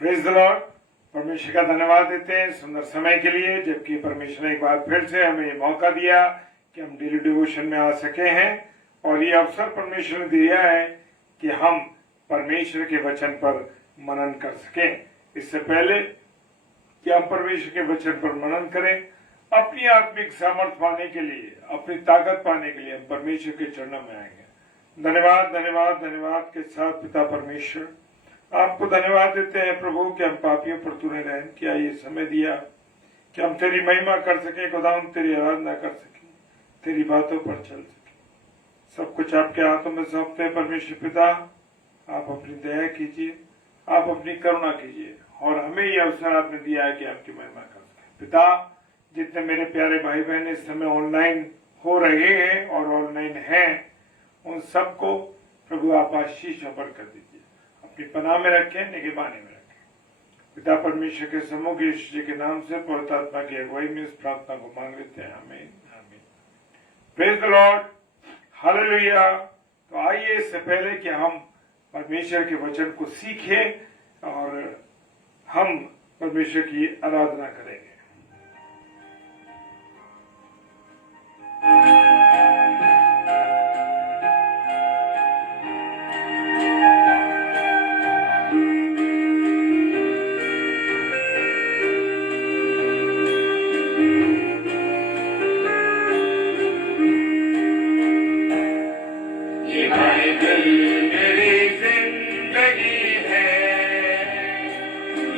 Praise the Lord. परमेश्वर का धन्यवाद देते हैं सुंदर समय के लिए, जबकि परमेश्वर ने एक बार फिर से हमें ये मौका दिया कि हम डेली डिवोशन में आ सके हैं और ये अवसर परमेश्वर ने दिया है कि हम परमेश्वर के वचन पर मनन कर सकें। इससे पहले कि हम परमेश्वर के वचन पर मनन करें, अपनी आत्मिक सामर्थ्य पाने के लिए, अपनी ताकत पाने के लिए हम परमेश्वर के चरणों में आएंगे। धन्यवाद धन्यवाद धन्यवाद के साथ पिता परमेश्वर, आपको धन्यवाद देते हैं प्रभु कि हम पापियों पर तूने रहम किया, ये समय दिया कि हम तेरी महिमा कर सके, खुदावंद तेरी आराधना कर सके, तेरी बातों पर चल सके। सब कुछ आपके हाथों में सौंपते हैं परमेश्वर पिता, आप अपनी दया कीजिए, आप अपनी करुणा कीजिए और हमें यह अवसर आपने दिया है कि आपकी महिमा कर सके। पिता, जितने मेरे प्यारे भाई बहन इस समय ऑनलाइन हो रहे हैं और ऑनलाइन हैं, उन सबको प्रभु आप आशीष और बरकत दीजिए, अपनी पनाह में रखें, निगरानी में रखें। पिता परमेश्वर के सम्मुख यीशु जी के नाम से पवित्र आत्मा की अगुवाई में इस प्रार्थना को मांग लेते हैं, आमीन आमीन। Praise the lord, hallelujah. तो आइए, इससे पहले कि हम परमेश्वर के वचन को सीखें और हम परमेश्वर की आराधना करेंगे।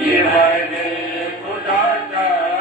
ये बाइबल खुदा का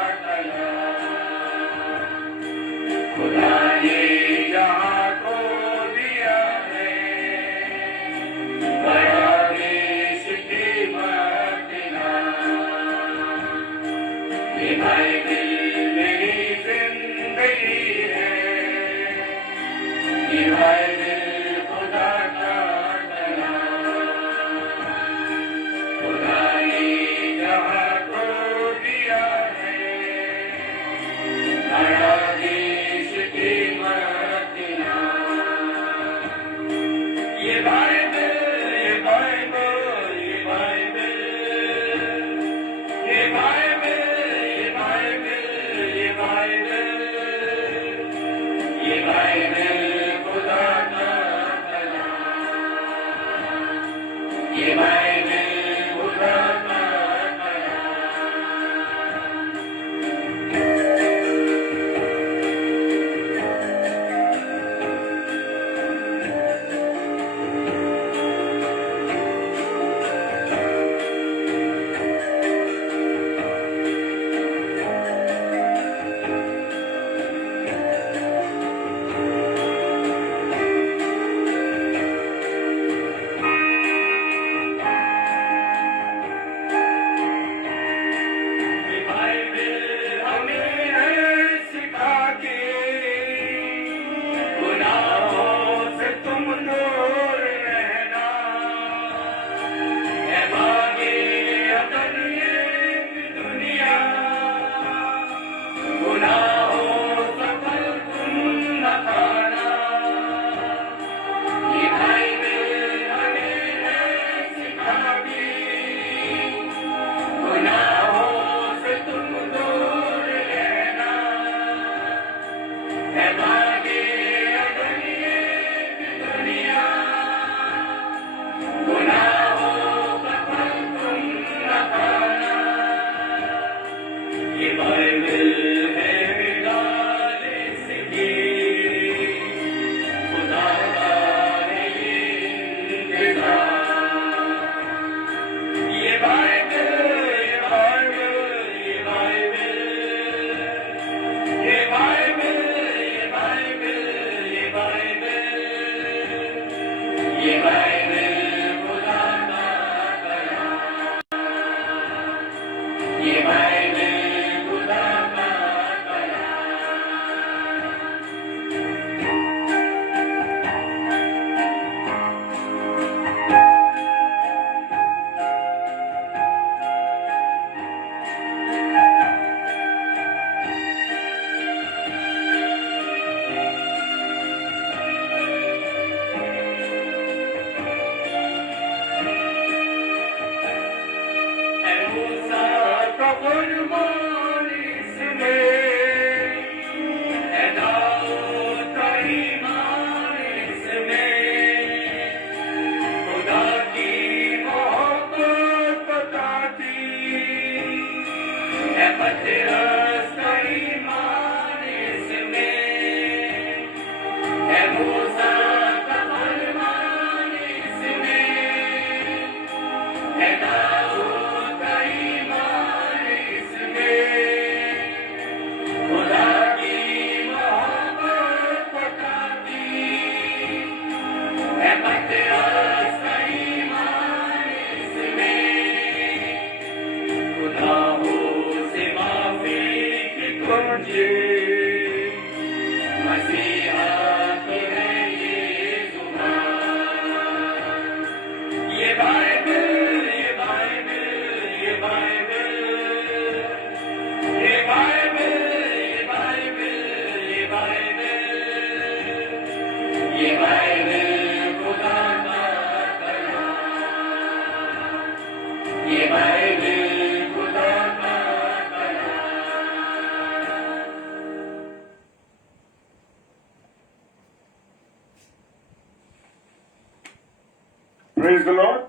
प्रेज द लॉर्ड।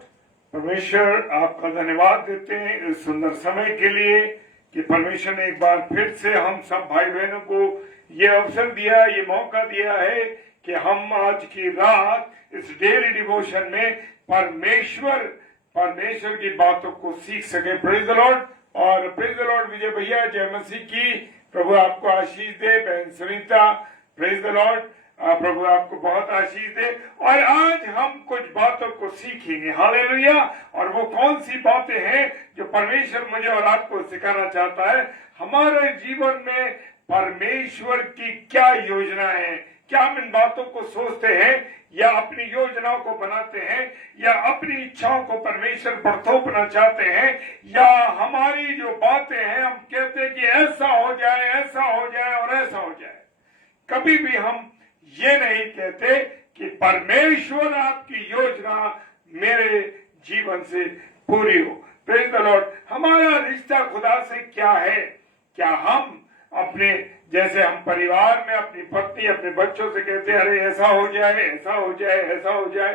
परमेश्वर आपका धन्यवाद देते हैं इस सुंदर समय के लिए कि परमेश्वर ने एक बार फिर से हम सब भाई बहनों को ये अवसर दिया, ये मौका दिया है कि हम आज की रात इस डेली डिवोशन में परमेश्वर की बातों को सीख सके। Praise the Lord. और प्रेज द लॉर्ड विजय भैया, जय मसीह की। प्रभु आपको आशीष दे। बहन सुनीता, प्रेज द लॉर्ड, प्रभु आपको बहुत आशीष दे। और आज हम कुछ बातों को सीखेंगे, हालेलुया। और वो कौन सी बातें हैं जो परमेश्वर मुझे और आपको सिखाना चाहता है। हमारे जीवन में परमेश्वर की क्या योजना है, क्या हम इन बातों को सोचते हैं या अपनी योजनाओं को बनाते हैं या अपनी इच्छाओं को परमेश्वर पर थोपना चाहते हैं, या हमारी जो बातें हैं हम कहते हैं कि ऐसा हो जाए, ऐसा हो जाए और ऐसा हो जाए। कभी भी हम ये नहीं कहते कि परमेश्वर आपकी योजना मेरे जीवन से पूरी हो। Praise the Lord. हमारा रिश्ता खुदा से क्या है? क्या हम अपने, जैसे हम परिवार में अपनी पत्नी अपने बच्चों से कहते हैं अरे ऐसा हो जाए, ऐसा हो जाए, ऐसा हो जाए,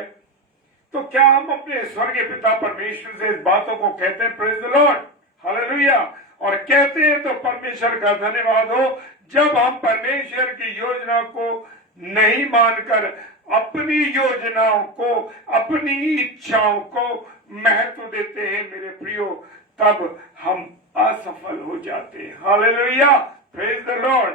तो क्या हम अपने स्वर्गीय पिता परमेश्वर से इस बातों को कहते हैं? Praise the lord, hallelujah. और कहते हैं तो परमेश्वर का धन्यवाद हो। जब हम परमेश्वर की योजना को नहीं मानकर अपनी योजनाओं को, अपनी इच्छाओं को महत्व देते हैं मेरे प्रियो, तब हम असफल हो जाते हैं। Hallelujah, praise the Lord.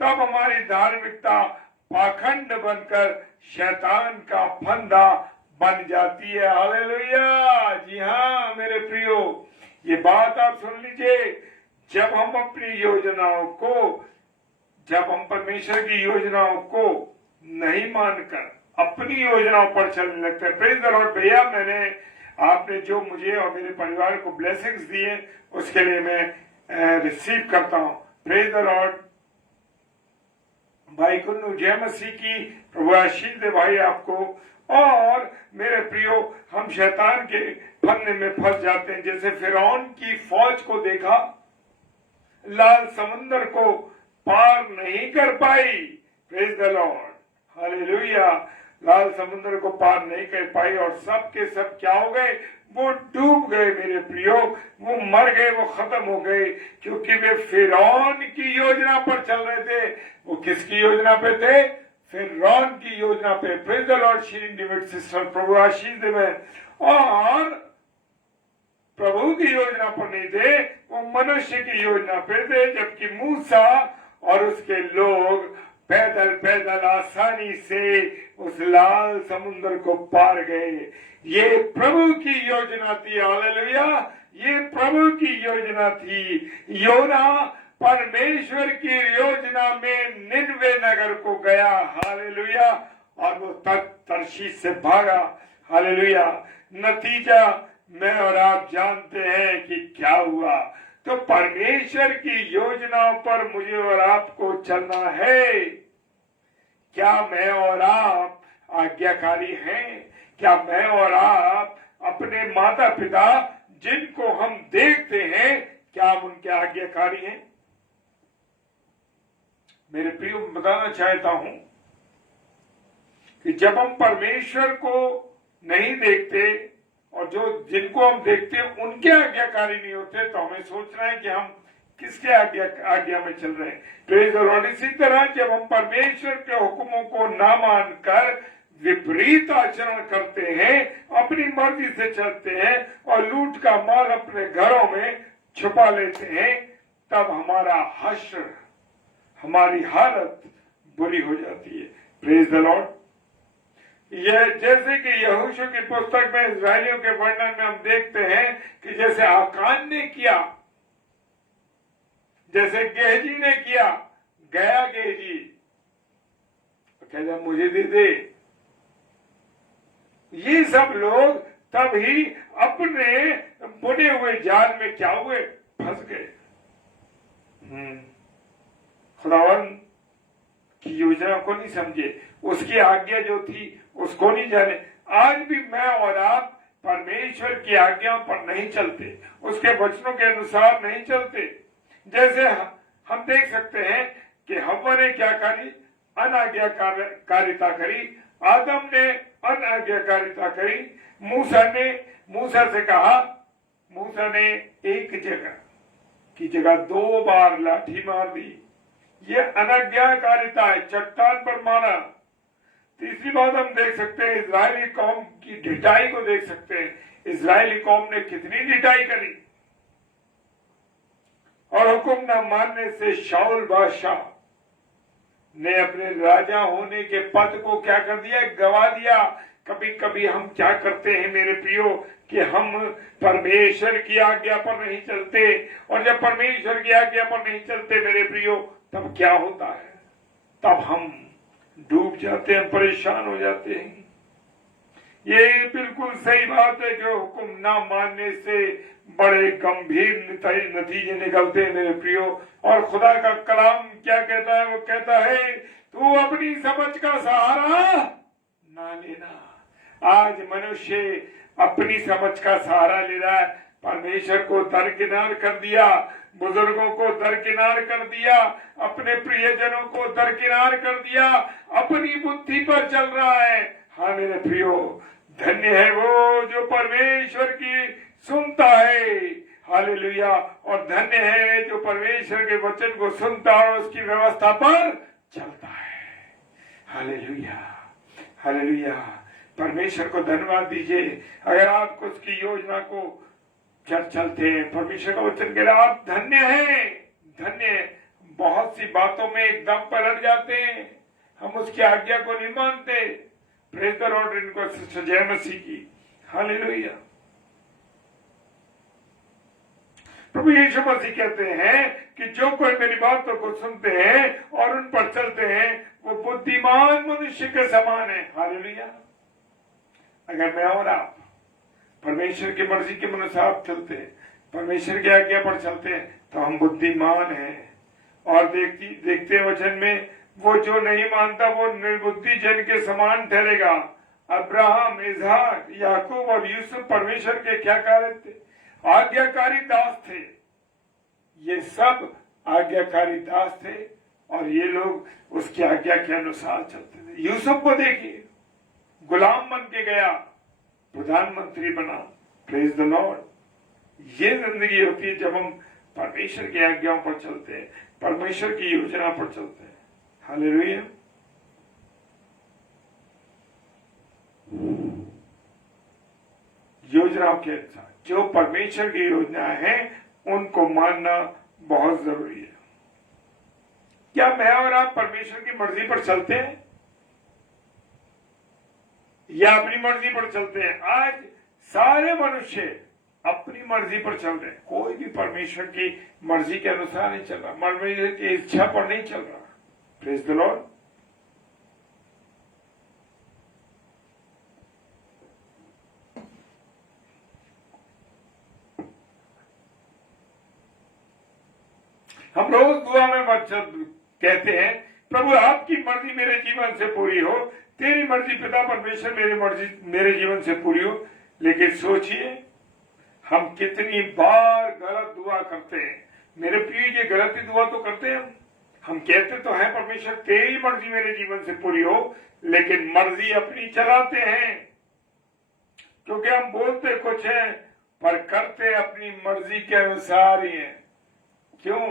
तब हमारी धार्मिकता पाखंड बनकर शैतान का फंदा बन जाती है। हालेलुया। जी हाँ मेरे प्रियो, ये बात आप सुन लीजिए। जब हम अपनी योजनाओं को, जब हम परमेश्वर की योजनाओं को नहीं मानकर अपनी योजनाओं पर चलने लगते हैं। Praise the Lord. भैया, आपने जो मुझे और मेरे परिवार को ब्लेसिंग्स दिए उसके लिए मैं रिसीव करता हूँ। Praise the Lord. भाई कुन्नू, जय मसीह की। प्रभु आशीष दे भाई आपको। और मेरे प्रियो, हम शैतान के फंदे में फंस जाते हैं। जैसे फिरौन की फौज को देखा, लाल समुद्र को पार नहीं कर पाई। Praise the lord, hallelujah. लाल समुद्र को पार नहीं कर पाई और सब के सब क्या हो गए? वो डूब गए मेरे प्रियो, वो मर गए, वो खत्म हो गए, क्योंकि वे फिरौन की योजना पर चल रहे थे। वो किसकी योजना पे थे? फिरौन की योजना पे। प्रेज द लॉर्ड डिविड सिस्टर, प्रभु आशीष दे। और प्रभु की योजना पर नहीं थे, वो मनुष्य की योजना पे थे। जबकि मूसा और उसके लोग पैदल पैदल आसानी से उस लाल समुद्र को पार गए। ये प्रभु की योजना थी। हालेलुया, ये प्रभु की योजना थी। योना परमेश्वर की योजना में निनवे नगर को गया। हालेलुया। और वो तर्शीश से भागा। हालेलुया। नतीजा मैं और आप जानते हैं कि क्या हुआ। तो परमेश्वर की योजनाओं पर मुझे और आपको चलना है। क्या मैं और आप आज्ञाकारी हैं? क्या मैं और आप अपने माता पिता जिनको हम देखते हैं, क्या हम उनके आज्ञाकारी हैं। मेरे प्रियो, बताना चाहता हूं कि जब हम परमेश्वर को नहीं देखते और जिनको हम देखते हैं उनके आज्ञाकारी नहीं होते, तो हमें सोचना है कि हम किसके आज्ञा में चल रहे हैं। Praise the Lord. इसी तरह जब हम परमेश्वर के हुक्मों को ना मानकर विपरीत आचरण करते हैं, अपनी मर्जी से चलते हैं और लूट का माल अपने घरों में छुपा लेते हैं, तब हमारा हश्र, हमारी हालत बुरी हो जाती है। Praise the Lord. यह जैसे कि यहोशू की पुस्तक में इस्राएलियों के वर्णन में हम देखते हैं कि जैसे आकान ने किया, जैसे गेहजी ने किया, गया गेहजी कहता मुझे दे दे। ये सब लोग तब ही अपने बुने हुए जाल में क्या हुए, फंस गए। खुदावन की योजना को नहीं समझे, उसकी आज्ञा जो थी उसको नहीं जाने। आज भी मैं और आप परमेश्वर की आज्ञा पर नहीं चलते, उसके वचनों के अनुसार नहीं चलते। जैसे हम देख सकते हैं कि हव्वा ने क्या करी, अनाज्ञाकारिता करी। आदम ने अनाज्ञाकारिता करी। मूसा से कहा, मूसा ने एक जगह की जगह 2 बार लाठी मार दी। ये अनाज्ञाकारिता है, चट्टान पर मारा। तीसरी बात हम देख सकते हैं, इजरायली कौम की ढिठाई को देख सकते हैं। इजरायली कौम ने कितनी ढिठाई करी और हुक्म न मानने से शाऊल बादशाह ने अपने राजा होने के पद को क्या कर दिया, गवा दिया। कभी कभी हम क्या करते हैं मेरे प्रियो कि हम परमेश्वर की आज्ञा पर नहीं चलते, और जब परमेश्वर की आज्ञा पर नहीं चलते मेरे प्रियो, तब क्या होता है, तब हम डूब जाते हैं, परेशान हो जाते हैं। ये बिल्कुल सही बात है कि हुक्म ना मानने से बड़े गंभीर नतीजे निकलते हैं मेरे प्रियो। और खुदा का कलाम क्या कहता है, वो कहता है तू अपनी समझ का सहारा ना लेना। आज मनुष्य अपनी समझ का सहारा ले रहा है, परमेश्वर को दरकिनार कर दिया, बुजुर्गों को दरकिनार कर दिया, अपने प्रियजनों को दरकिनार कर दिया, अपनी बुद्धि पर चल रहा है। हाँ मेरे प्रियो, धन्य है वो जो परमेश्वर की सुनता है। हालेलुया। और धन्य है जो परमेश्वर के वचन को सुनता है और उसकी व्यवस्था पर चलता है। Hallelujah, hallelujah. परमेश्वर को धन्यवाद दीजिए अगर आप उसकी योजना को चलते हैं, परमेश्वर का वचन कह रहा है आप धन्य हैं, धन्य। बहुत सी बातों में एकदम पलट जाते हैं, हम उसकी आज्ञा को नहीं मानते। Praise the Lord. इनको सिस्टर जय मसीह की हालेलुया। प्रभु यीशु मसीह कहते हैं कि जो कोई मेरी बातों को सुनते हैं और उन पर चलते हैं वो बुद्धिमान मनुष्य के समान है। हालेलुया। अगर मैं और आप परमेश्वर की मर्जी के अनुसार चलते हैं, परमेश्वर की आज्ञा पर चलते हैं, तो हम बुद्धिमान हैं। और देखते वचन में वो जो नहीं मानता वो निर्बुद्धि जन के समान ठहरेगा। अब्राहम, इसहाक, याकूब और यूसुफ परमेश्वर के क्या कार्य थे, आज्ञाकारी दास थे। ये सब आज्ञाकारी दास थे और ये लोग उसकी आज्ञा के अनुसार चलते थे। यूसुफ को देखिए, गुलाम बन के गया, प्रधानमंत्री बना। Praise the Lord. ये जिंदगी होती है जब हम परमेश्वर की आज्ञाओं पर चलते हैं, परमेश्वर की योजना पर चलते हैं। हालेलुया। योजनाओं के अनुसार जो परमेश्वर की योजना है उनको मानना बहुत जरूरी है। क्या मैं और आप परमेश्वर की मर्जी पर चलते हैं या अपनी मर्जी पर चलते हैं? आज सारे मनुष्य अपनी मर्जी पर चल रहे हैं, कोई भी परमेश्वर की मर्जी के अनुसार नहीं चल रहा, परमेश्वर की इच्छा पर नहीं चल रहा। Praise the Lord. हम रोज दुआ में कहते हैं प्रभु आपकी मर्जी मेरे जीवन से पूरी हो, तेरी मर्जी पिता परमेश्वर मेरी मर्जी मेरे जीवन से पूरी हो। लेकिन सोचिए हम कितनी बार गलत दुआ करते हैं, मेरे प्रिय, ये गलती दुआ तो करते हैं हम कहते तो हैं परमेश्वर तेरी मर्जी मेरे जीवन से पूरी हो, लेकिन मर्जी अपनी चलाते हैं, क्योंकि हम बोलते कुछ हैं पर करते अपनी मर्जी के अनुसार ही हैं। क्यों?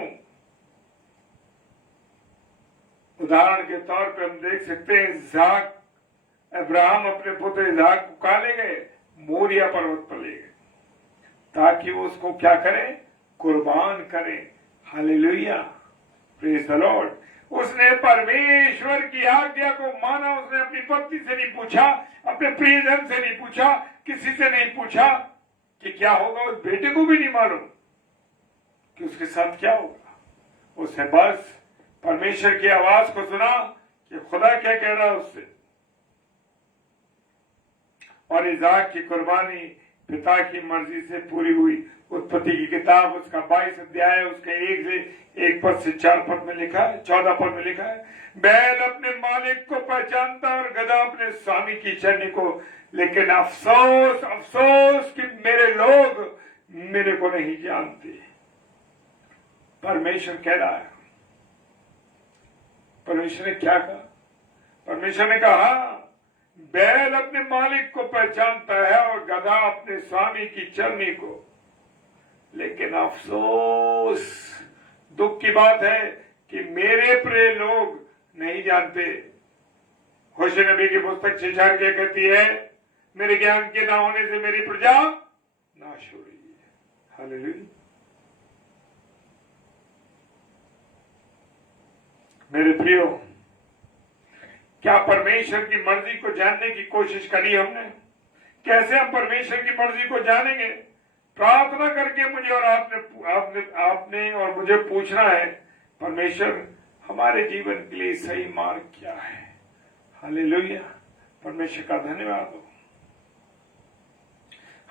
उदाहरण के तौर पे हम देख सकते हैं इस्हाक, अब्राहम अपने पुत्र इस्हाक को कहा ले गए? मोरिया पर्वत पर ले गए, ताकि वो उसको क्या करें? कुर्बान करें। Hallelujah, praise the Lord. उसने परमेश्वर की आज्ञा को माना। उसने अपनी पत्नी से नहीं पूछा, अपने प्रियजन से नहीं पूछा, किसी से नहीं पूछा कि क्या होगा। उस बेटे को भी नहीं मालूम कि उसके साथ क्या होगा। उसने बस परमेश्वर की आवाज को सुना कि खुदा क्या कह रहा है उससे, और इज़हाक की कुर्बानी पिता की मर्जी से पूरी हुई। उत्पत्ति की किताब उसका 22 अध्याय उसके 1 पद से 4 पद में लिखा है, 14 पद में लिखा है, बैल अपने मालिक को पहचानता और गधा अपने स्वामी की चरनी को, लेकिन अफसोस अफसोस कि मेरे लोग मेरे को नहीं जानते। परमेश्वर कह रहा है। परमेश्वर ने क्या कहा? परमेश्वर ने कहा बैल अपने मालिक को पहचानता है और गधा अपने स्वामी की चरनी को, लेकिन अफसोस, दुख की बात है कि मेरे प्रिय लोग नहीं जानते। होशे नबी की पुस्तक 6 क्या कहती है? मेरे ज्ञान के ना होने से मेरी प्रजा नाश हो रही है। हालेलुया। मेरे प्रियो, क्या परमेश्वर की मर्जी को जानने की कोशिश करी हमने? कैसे हम परमेश्वर की मर्जी को जानेंगे? प्रार्थना करके मुझे और आपने और मुझे पूछना है, परमेश्वर हमारे जीवन के लिए सही मार्ग क्या है? हालेलुया, परमेश्वर का धन्यवाद हो।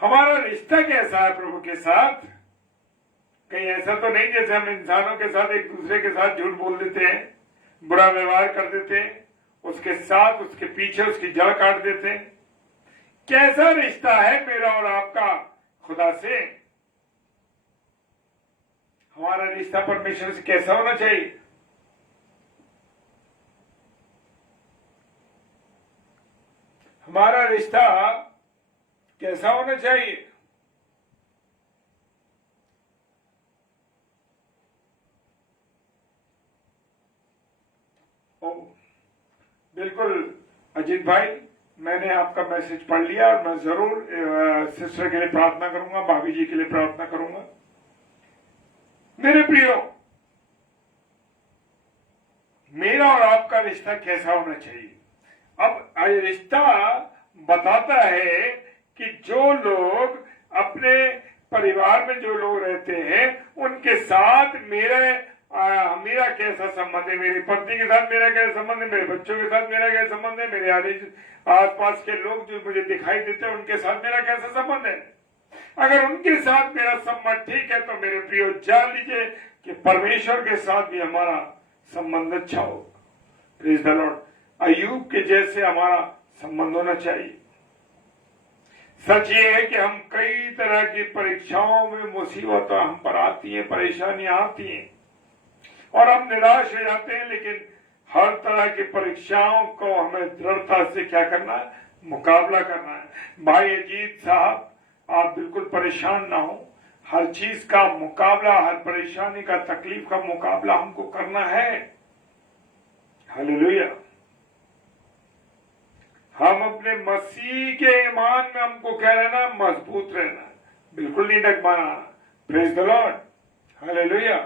हमारा रिश्ता कैसा है प्रभु के साथ? कहीं ऐसा तो नहीं जैसे हम इंसानों के साथ एक दूसरे के साथ झूठ बोल देते हैं, बुरा व्यवहार कर देते हैं, उसके साथ उसके पीछे उसकी जड़ काट देते हैं। कैसा रिश्ता है मेरा और आपका खुदा से? हमारा रिश्ता परमेश्वर से कैसा होना चाहिए? हमारा रिश्ता कैसा होना चाहिए? बिल्कुल अजीत भाई, मैंने आपका मैसेज पढ़ लिया और मैं जरूर सिस्टर के लिए प्रार्थना करूंगा, भाभी जी के लिए प्रार्थना करूंगा। मेरे प्रियो, मेरा और आपका रिश्ता कैसा होना चाहिए? अब रिश्ता बताता है कि जो लोग अपने परिवार में जो लोग रहते हैं उनके साथ मेरा कैसा संबंध है, मेरी पत्नी के साथ मेरा कैसा संबंध है, मेरे बच्चों के साथ मेरा कैसा संबंध है, मेरे आसपास के लोग जो मुझे दिखाई देते हैं उनके साथ मेरा कैसा संबंध है। अगर उनके साथ मेरा संबंध ठीक है तो मेरे प्रियो जान लीजिए कि परमेश्वर के साथ भी हमारा संबंध अच्छा होगा। Praise the Lord. अय्यूब के जैसे हमारा संबंध होना चाहिए। सच ये है कि हम कई तरह की परीक्षाओं में मुसीबतें हम पर आती हैं, परेशानियां आती हैं और हम निराश हो जाते हैं, लेकिन हर तरह की परीक्षाओं को हमें दृढ़ता से क्या करना है? मुकाबला करना है। भाई अजीत साहब, आप बिल्कुल परेशान ना हो। हर चीज का मुकाबला, हर परेशानी का, तकलीफ का मुकाबला हमको करना है। हालेलुया। हम अपने मसीह के ईमान में हमको क्या रहना? मजबूत रहना, बिल्कुल नहीं डगमगाना। Praise the lord. हालेलुया।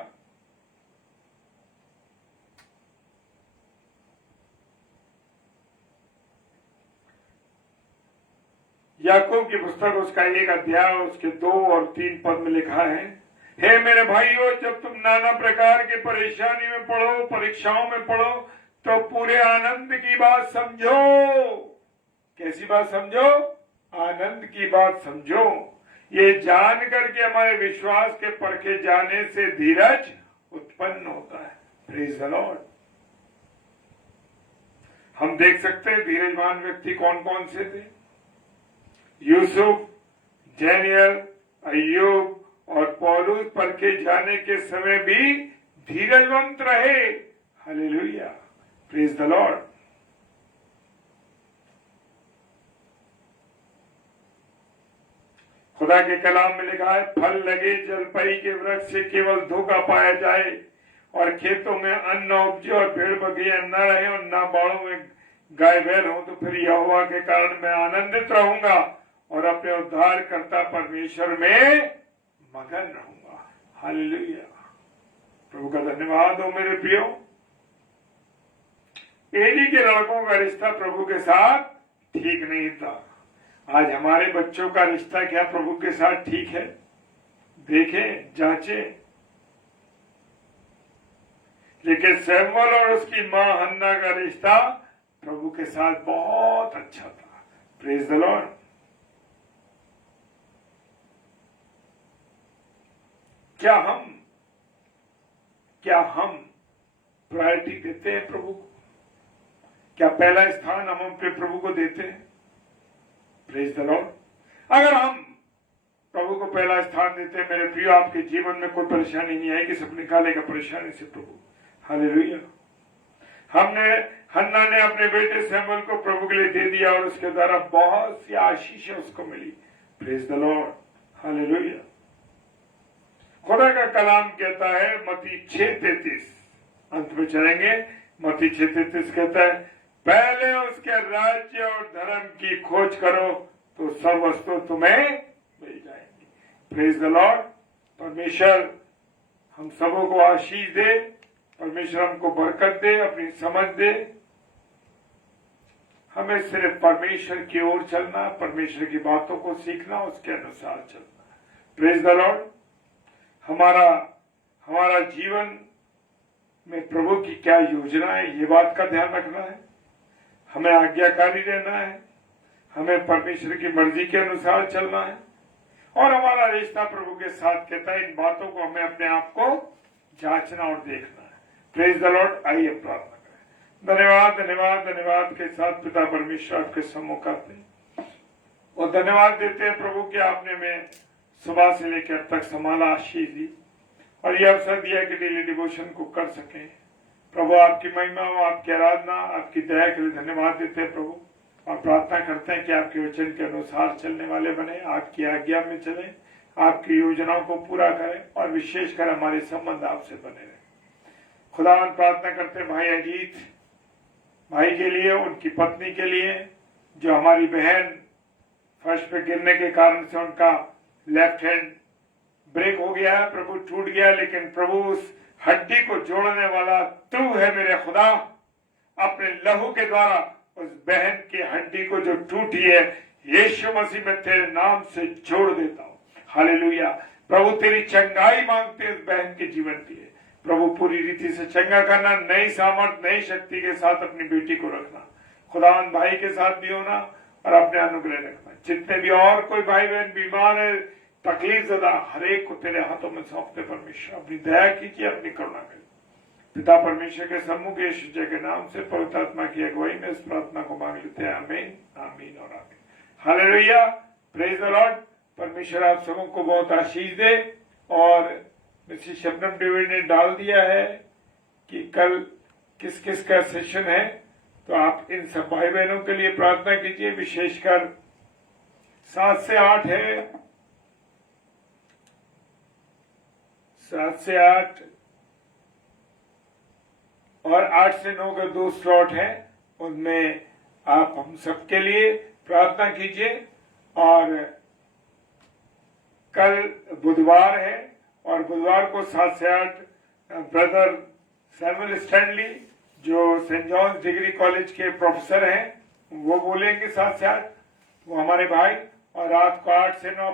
याकूब की पुस्तक उसका 1 अध्याय उसके 2 और 3 पद में लिखा है, हे मेरे भाइयों, जब तुम नाना प्रकार की परेशानी में पड़ो, परीक्षाओं में पड़ो, तो पूरे आनंद की बात समझो। कैसी बात समझो? आनंद की बात समझो। ये जान करके हमारे विश्वास के परखे जाने से धीरज उत्पन्न होता है। Praise the Lord. हम देख सकते हैं धीरजवान व्यक्ति कौन कौन से थे। यूसुफ, डैनियल, अय्यूब और पौलुस क्रूस पर के जाने के समय भी धीरजवंत रहे। Hallelujah, praise the Lord. खुदा के कलाम में लिखा है, फल लगे जलपरी के वृक्ष से केवल धोखा पाया जाए, और खेतों में अन्न उपजे और भेड़ बकरियां न रहे और न बाड़ों में गाय बैल हो, तो फिर यहोवा के कारण मैं आनंदित रहूंगा और अपने उद्धारकर्ता परमेश्वर में मगन रहूंगा। हालेलुया, प्रभु का धन्यवाद हो मेरे प्रियो। एली के लड़कों का रिश्ता प्रभु के साथ ठीक नहीं था। आज हमारे बच्चों का रिश्ता क्या प्रभु के साथ ठीक है? देखें, जांचें। लेकिन सैमुअल और उसकी मां हन्ना का रिश्ता प्रभु के साथ बहुत अच्छा था। Praise the Lord. क्या हम प्रायोरिटी देते हैं प्रभु को? क्या पहला स्थान हम अपने प्रभु को देते हैं? Praise the Lord. अगर हम प्रभु को पहला स्थान देते हैं, मेरे प्रिय, आपके जीवन में कोई परेशानी नहीं आएगी, सब निकालेगा परेशानी से प्रभु। हालेलुया। हन्ना ने अपने बेटे सैमुअल को प्रभु के लिए दे दिया और उसके द्वारा बहुत सी आशीषें उसको मिली। Praise the lord. हालेलुया। खुदा का कलाम कहता है, मत्ती 6:33, अंत में चलेंगे। मत्ती 6:33 कहता है, पहले उसके राज्य और धर्म की खोज करो तो सब वस्तु तुम्हें मिल जाएंगी। Praise the Lord. परमेश्वर हम सबों को आशीष दे, परमेश्वर हमको बरकत दे, अपनी समझ दे। हमें सिर्फ परमेश्वर की ओर चलना, परमेश्वर की बातों को सीखना, उसके अनुसार चलना। Praise the Lord. हमारा जीवन में प्रभु की क्या योजना है, ये बात का ध्यान रखना है। हमें आज्ञाकारी रहना है, हमें परमेश्वर की मर्जी के अनुसार चलना है, और हमारा रिश्ता प्रभु के साथ कहता है, इन बातों को हमें अपने आप को जांचना और देखना है। Praise the Lord. आइए प्रार्थना करें। धन्यवाद धन्यवाद धन्यवाद के साथ पिता परमेश्वर आपके सम्मुख आते हैं और धन्यवाद देते हैं प्रभु कि आपने में सुबह से लेकर अब तक संभाला, आशीष दी और यह अवसर दिया कि डेली डिवोशन को कर सके। प्रभु आपकी महिमा हो, आपकी आराधना, आपकी दया के लिए धन्यवाद देते हैं प्रभु, और प्रार्थना करते हैं कि आपके वचन के अनुसार चलने वाले बने, आपकी आज्ञा में चलें, आपकी योजनाओं को पूरा करें और विशेषकर हमारे संबंध आपसे बने रहे। खुदावन प्रार्थना करते हैं भाई अजीत भाई के लिए, उनकी पत्नी के लिए, जो हमारी बहन फर्श पे गिरने के कारण से उनका लेफ्ट हैंड ब्रेक हो गया है, प्रभु टूट गया, लेकिन प्रभु उस हड्डी को जोड़ने वाला तू है मेरे खुदा। अपने लहू के द्वारा उस बहन की हड्डी को जो टूटी है, यीशु मसीह में तेरे नाम से जोड़ देता हूँ। हालेलुया। प्रभु तेरी चंगाई मांगते उस बहन के जीवन के लिए। प्रभु पूरी रीति से चंगा करना, नई सामर्थ नई शक्ति के साथ अपनी बेटी को रखना, खुदावन भाई के साथ भी होना और अपने अनुग्रह रखना। जितने भी और कोई भाई बहन बीमार है, तकलीफ ज़्यादा, हर एक को तेरे हाथों में सौंपते परमेश्वर अपनी दया कीजिए, अपनी करुणा करिए। पिता परमेश्वर के सम्मुख यीशु जी के नाम से पवित्र आत्मा की अगुवाई में इस प्रार्थना को मांग लेते हैं। आमीन, आमीन और आमीन। हालेलुया। Praise the Lord. परमेश्वर आप सबों को बहुत आशीष दे। और मिसेस शबनम डेविड ने डाल दिया है कि कल किस किस का सेशन है, तो आप इन सब भाई बहनों के लिए प्रार्थना कीजिए। विशेषकर 7 से 8 है, 7 से 8 और 8 से 9 का 2 स्लॉट है, उनमें आप हम सबके लिए प्रार्थना कीजिए। और कल बुधवार है और बुधवार को 7 से 8 ब्रदर सैमुअल स्टैनली, जो सेंट जॉन्स डिग्री कॉलेज के प्रोफेसर हैं, वो बोलेंगे 7 से 8, वो हमारे भाई। और रात को 8 से 9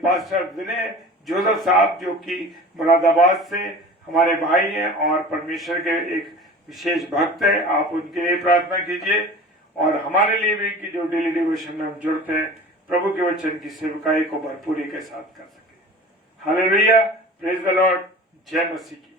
पास्टर विनय जोसेफ साहब, जो कि मुरादाबाद से हमारे भाई हैं और परमेश्वर के एक विशेष भक्त है, आप उनके लिए प्रार्थना कीजिए। और हमारे लिए भी कि जो डेली डिवोशन में हम जुड़ते हैं, प्रभु के वचन की सेवकाई को भरपूरी के साथ कर सके। हालेलुया। Praise the Lord. जय मसीह की।